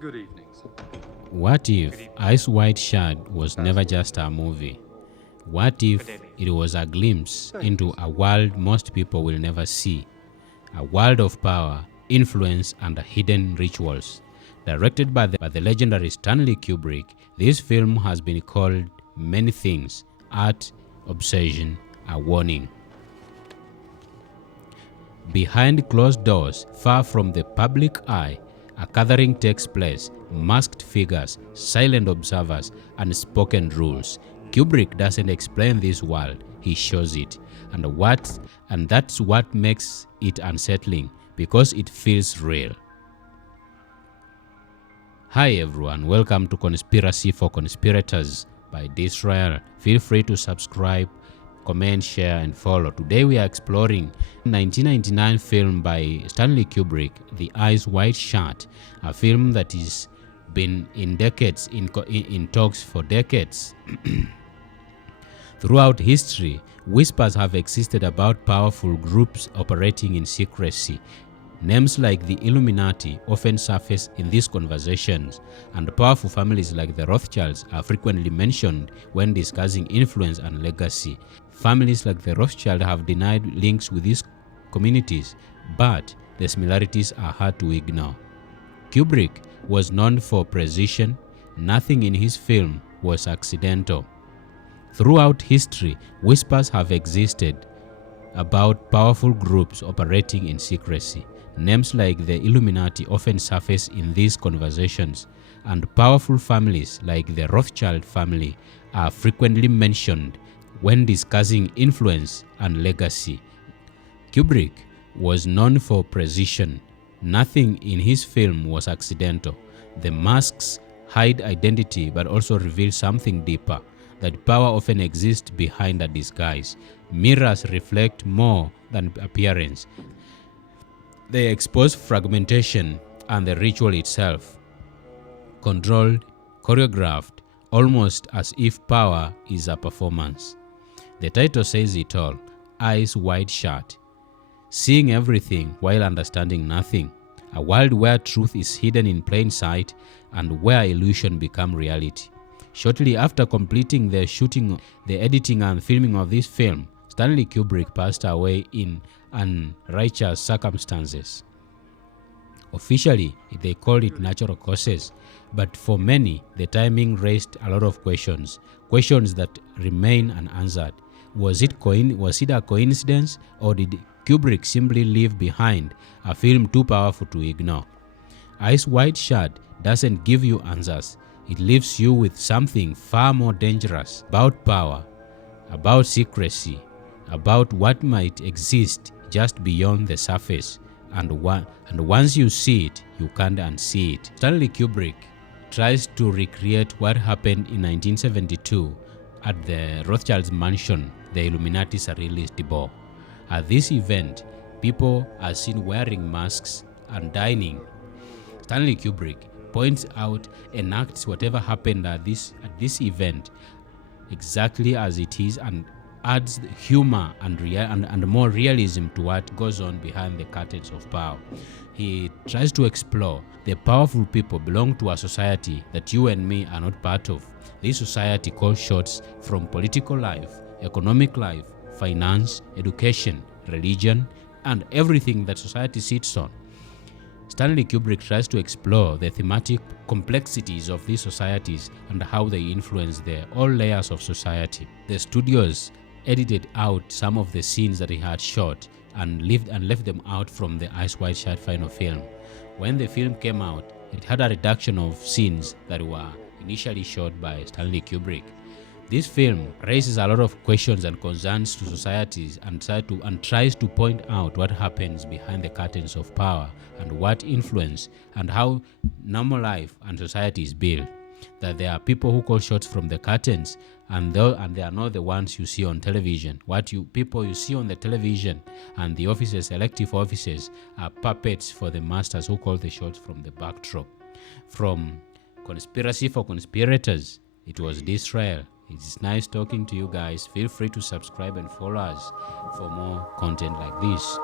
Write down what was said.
Good evening, sir. What if Ice White Shad was never just a movie? What if it was a glimpse into a world most people will never see? A world of power, influence, and hidden rituals. Directed by the legendary Stanley Kubrick, this film has been called many things: art, obsession, a warning. Behind closed doors, far from the public eye, a gathering takes place, masked figures, silent observers, unspoken rules. Kubrick doesn't explain this world, he shows it. And that's what makes it unsettling, because it feels real. Hi everyone, welcome to Conspiracy for Conspirators by DISRAEL. Feel free to subscribe, comment, share, and follow. Today we are exploring 1999 film by Stanley Kubrick, The Ice White Shad, a film that has been in talks for decades. Throughout history, whispers have existed about powerful groups operating in secrecy. Names like the Illuminati often surface in these conversations, and powerful families like the Rothschilds are frequently mentioned when discussing influence and legacy. Families like the Rothschild have denied links with these communities, but the similarities are hard to ignore. Kubrick was known for precision. Nothing in his film was accidental. Throughout history, whispers have existed about powerful groups operating in secrecy. Names like the Illuminati often surface in these conversations, and powerful families like the Rothschild family are frequently mentioned when discussing influence and legacy. Kubrick was known for precision. Nothing in his film was accidental. The masks hide identity but also reveal something deeper, that power often exists behind a disguise. Mirrors reflect more than appearance. They expose fragmentation and the ritual itself. Controlled, choreographed, almost as if power is a performance. The title says it all: Ice White Shad. Seeing everything while understanding nothing. A world where truth is hidden in plain sight and where illusion becomes reality. Shortly after completing the shooting, the editing and filming of this film, Stanley Kubrick passed away in unrighteous circumstances. Officially, they called it natural causes, but for many, the timing raised a lot of questions that remain unanswered. Was it a coincidence, or did Kubrick simply leave behind a film too powerful to ignore? Ice White Shad doesn't give you answers. It leaves you with something far more dangerous: about power, about secrecy, about what might exist just beyond the surface. And once you see it, you can't unsee it. Stanley Kubrick tries to recreate what happened in 1972 at the Rothschilds' mansion, the Illuminati surrealist ball. At this event, people are seen wearing masks and dining. Stanley Kubrick points out and acts whatever happened at this event exactly as it is, and adds humor and more realism to what goes on behind the curtains of power. He tries to explore the powerful people belong to a society that you and me are not part of. This society calls shots from political life, economic life, finance, education, religion, and everything that society sits on. Stanley Kubrick tries to explore the thematic complexities of these societies and how they influence all layers of society. The studios edited out some of the scenes that he had shot and left them out from the Ice White Shad final film. When the film came out, it had a reduction of scenes that were initially shot by Stanley Kubrick. This film raises a lot of questions and concerns to societies and tries to point out what happens behind the curtains of power and what influence and how normal life and society is built. That there are people who call shots from the curtains, and they are not the ones you see on television. People you see on the television and the offices, elective offices, are puppets for the masters who call the shots from the backdrop. From Conspiracy for Conspirators, it was DISRAEL. It's nice talking to you guys. Feel free to subscribe and follow us for more content like this.